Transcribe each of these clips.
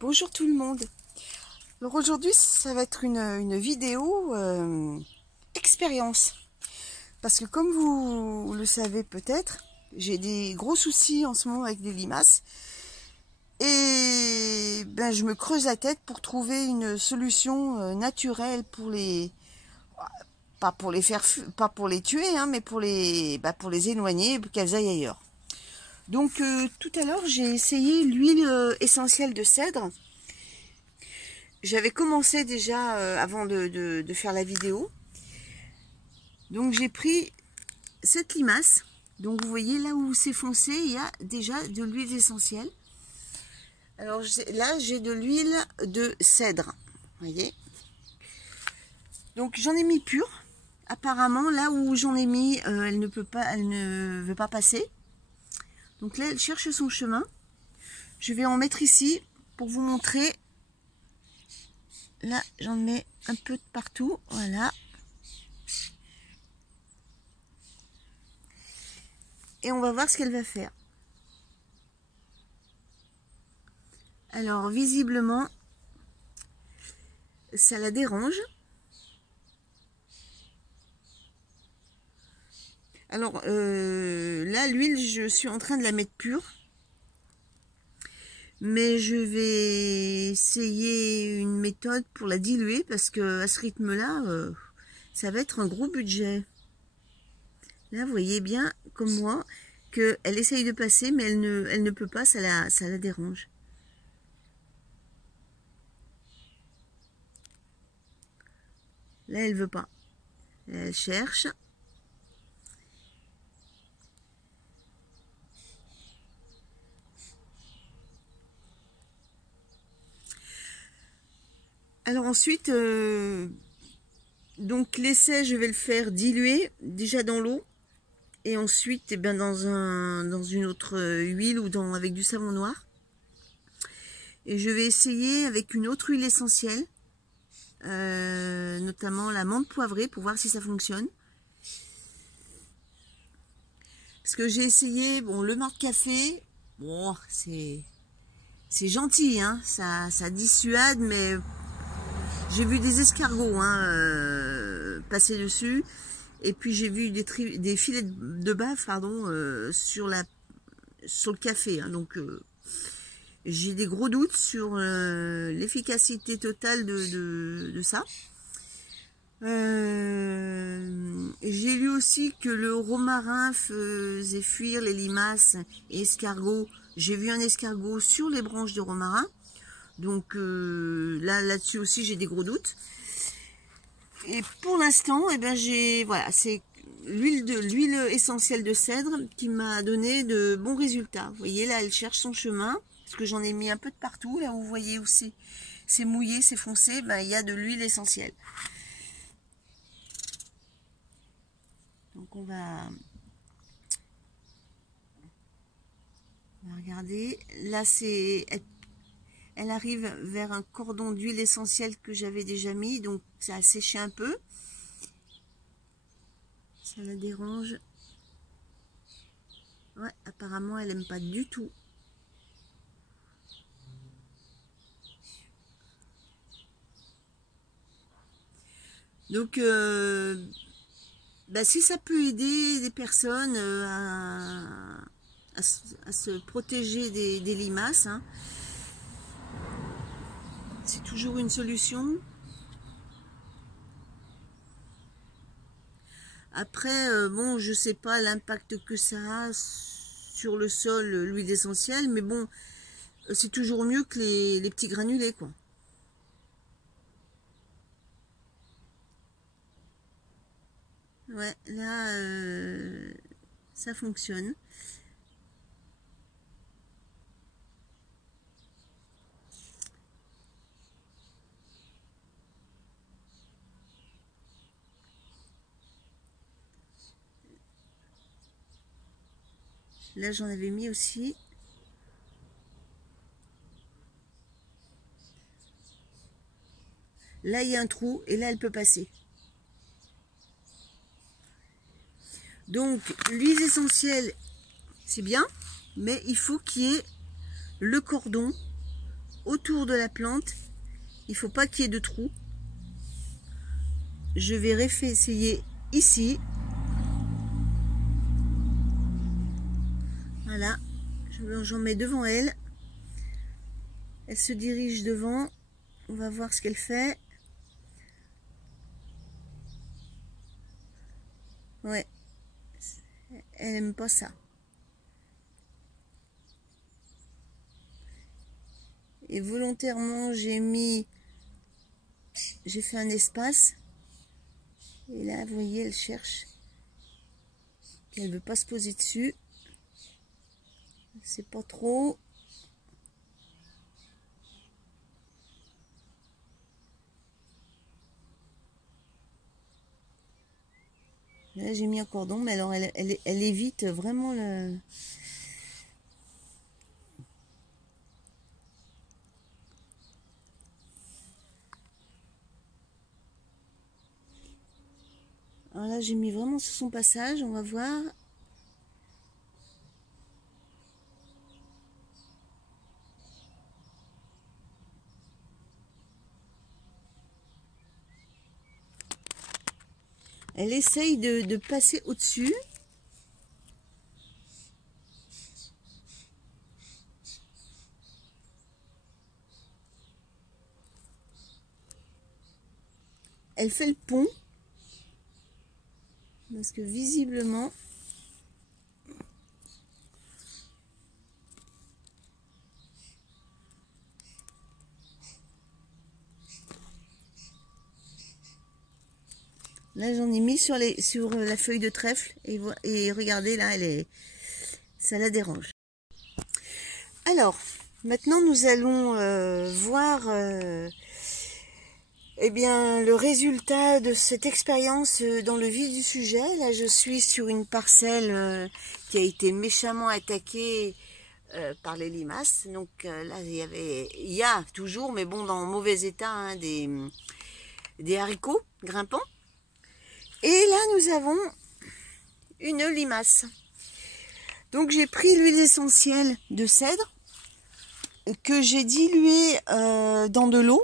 Bonjour tout le monde. Alors aujourd'hui ça va être une vidéo expérience. Parce que comme vous le savez peut-être, j'ai des gros soucis en ce moment avec des limaces. Et ben, je me creuse la tête pour trouver une solution naturelle pour les... pas pour les tuer, hein, mais pour les éloigner, pour qu'elles aillent ailleurs. Donc tout à l'heure j'ai essayé l'huile essentielle de cèdre. J'avais commencé déjà avant de faire la vidéo. Donc j'ai pris cette limace. Donc vous voyez là où c'est foncé, il y a déjà de l'huile essentielle. Alors là j'ai de l'huile de cèdre. Vous voyez. Donc j'en ai mis pur. Apparemment là où j'en ai mis, elle ne veut pas passer. Donc là elle cherche son chemin. Je vais en mettre ici pour vous montrer. Là, j'en mets un peu de partout, voilà. Et on va voir ce qu'elle va faire. Alors, visiblement, ça la dérange. Alors, là, l'huile, je suis en train de la mettre pure. Mais je vais essayer une méthode pour la diluer parce que à ce rythme-là, ça va être un gros budget. Là, vous voyez bien, comme moi, qu'elle essaye de passer, mais elle ne peut pas, ça la dérange. Là, elle veut pas. Elle cherche. Alors ensuite, donc l'essai, je vais le faire diluer déjà dans l'eau. Et ensuite, eh bien, dans une autre huile ou avec du savon noir. Et je vais essayer avec une autre huile essentielle. Notamment la menthe poivrée pour voir si ça fonctionne. Parce que j'ai essayé, bon, le marc café, bon, c'est gentil, hein, ça dissuade, mais j'ai vu des escargots passer dessus. Et puis j'ai vu des filets de bave, pardon, sur le café. Hein, donc j'ai des gros doutes sur l'efficacité totale de ça. J'ai lu aussi que le romarin faisait fuir les limaces et escargots. J'ai vu un escargot sur les branches de romarin. Donc là-dessus aussi j'ai des gros doutes. Et pour l'instant, eh ben voilà, c'est l'huile essentielle de cèdre qui m'a donné de bons résultats. Vous voyez là, elle cherche son chemin parce que j'en ai mis un peu de partout. Là, vous voyez où c'est mouillé, c'est foncé, ben il y a de l'huile essentielle. Donc on va regarder. Là, elle arrive vers un cordon d'huile essentielle que j'avais déjà mis, donc ça a séché un peu. Ça la dérange. Ouais, apparemment, elle n'aime pas du tout. Donc, si ça peut aider des personnes à se protéger des limaces, hein, c'est toujours une solution. Après, bon, je sais pas l'impact que ça a sur le sol, l'huile essentielle, mais bon, c'est toujours mieux que les petits granulés, quoi. Ouais, là, ça fonctionne. Là, j'en avais mis aussi. Là, il y a un trou et là, elle peut passer. Donc, l'huile essentielle, c'est bien, mais il faut qu'il y ait le cordon autour de la plante. Il faut pas qu'il y ait de trous. Je vais réessayer ici. Voilà, j'en mets devant elle. Elle se dirige devant. On va voir ce qu'elle fait. Ouais, elle aime pas ça. Et volontairement, j'ai fait un espace. Et là, vous voyez, elle cherche. Elle veut pas se poser dessus. C'est pas trop. Là, j'ai mis un cordon, mais alors elle évite vraiment le... Alors là, j'ai mis vraiment sur son passage, on va voir. Elle essaye de passer au-dessus. Elle fait le pont. Parce que visiblement... Là, j'en ai mis sur la feuille de trèfle. Et regardez, là, ça la dérange. Alors, maintenant, nous allons voir eh bien, le résultat de cette expérience dans le vif du sujet. Là, je suis sur une parcelle qui a été méchamment attaquée par les limaces. Donc là, il y a toujours, mais bon, dans mauvais état, hein, des haricots grimpants. Et là, nous avons une limace. Donc, j'ai pris l'huile essentielle de cèdre que j'ai diluée dans de l'eau.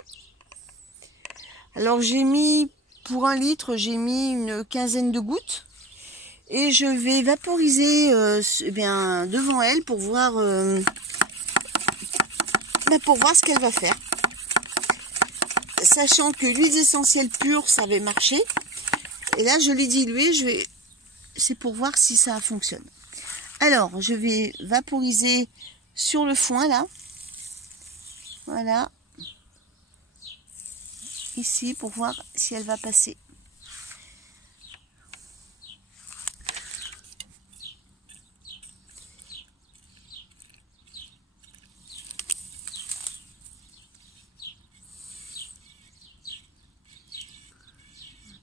Alors, j'ai mis, pour 1 litre, j'ai mis une quinzaine de gouttes. Et je vais vaporiser eh bien, devant elle pour voir ce qu'elle va faire. Sachant que l'huile essentielle pure, ça avait marché. Et là, je l'ai diluée, c'est pour voir si ça fonctionne. Alors, je vais vaporiser sur le foin, là. Voilà. Ici, pour voir si elle va passer.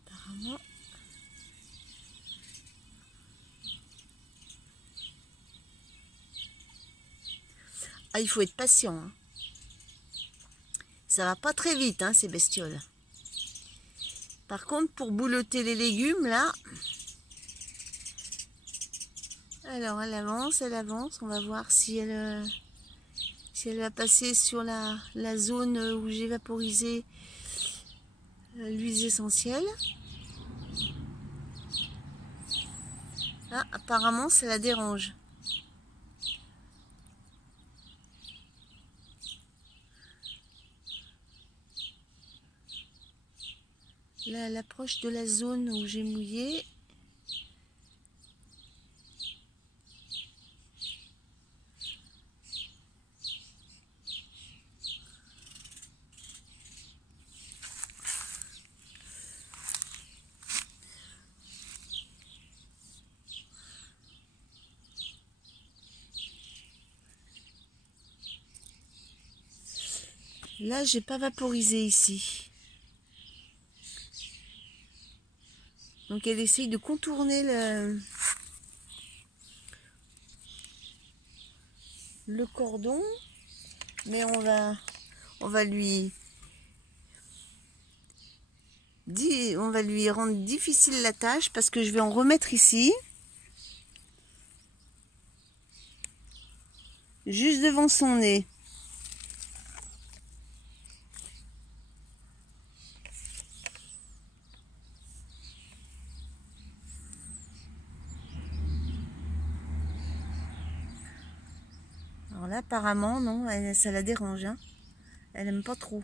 Apparemment. Ah, il faut être patient. Hein. Ça va pas très vite, hein, ces bestioles. Par contre, pour boulotter les légumes, là... Alors, elle avance. On va voir si elle va passer sur la zone où j'ai vaporisé l'huile essentielle. Ah, apparemment, ça la dérange. Là, elle approche de la zone où j'ai mouillé. Là, j'ai pas vaporisé ici. Donc, elle essaye de contourner le cordon. Mais on va lui rendre difficile la tâche parce que je vais en remettre ici. Juste devant son nez. Alors là, apparemment, non, ça la dérange. Hein. Elle aime pas trop.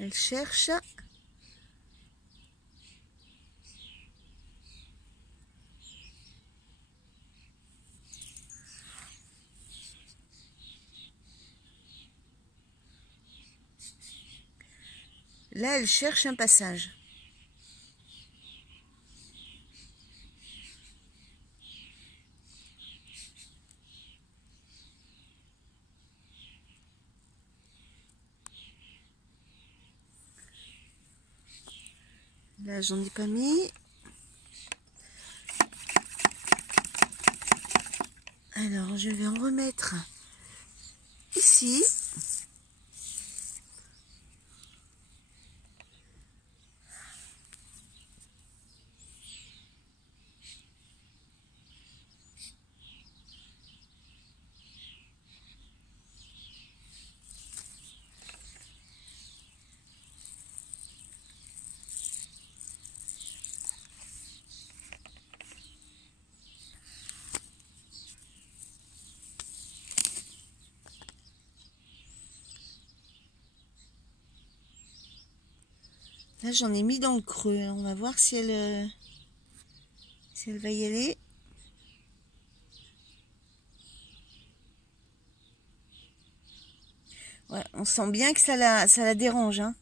Elle cherche. Là, elle cherche un passage. Là, j'en ai pas mis. Alors, je vais en remettre ici. Là, j'en ai mis dans le creux. On va voir si elle va y aller. Ouais, on sent bien que ça la dérange. Hein.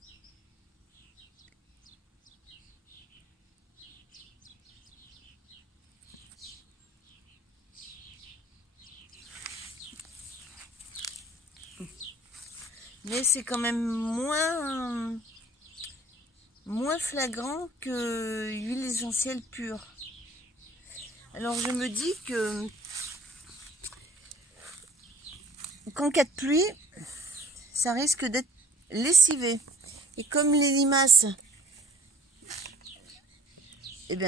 Mais c'est quand même moins flagrant que l'huile essentielle pure. Alors je me dis que qu'en cas de pluie, ça risque d'être lessivé. Et comme les limaces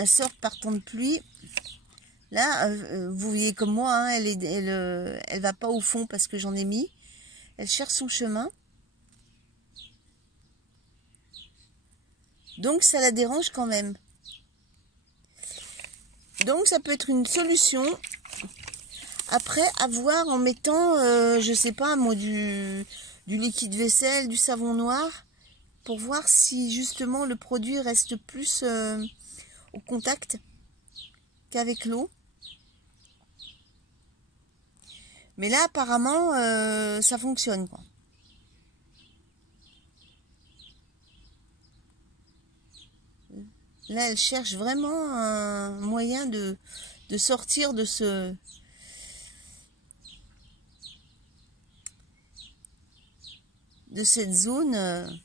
sortent par temps de pluie, là, vous voyez comme moi, hein, elle va pas au fond parce que j'en ai mis. Elle cherche son chemin. Donc ça la dérange quand même. Donc ça peut être une solution. Après, à voir en mettant, je sais pas, moi, du liquide vaisselle, du savon noir, pour voir si justement le produit reste plus au contact qu'avec l'eau. Mais là, apparemment, ça fonctionne, quoi. Là, elle cherche vraiment un moyen de sortir de cette zone.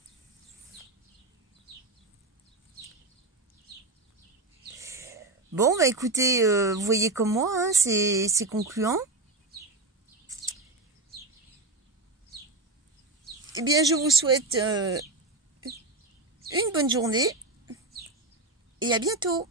Bon, bah écoutez, vous voyez comme moi, hein, c'est concluant. Eh bien, je vous souhaite une bonne journée et à bientôt.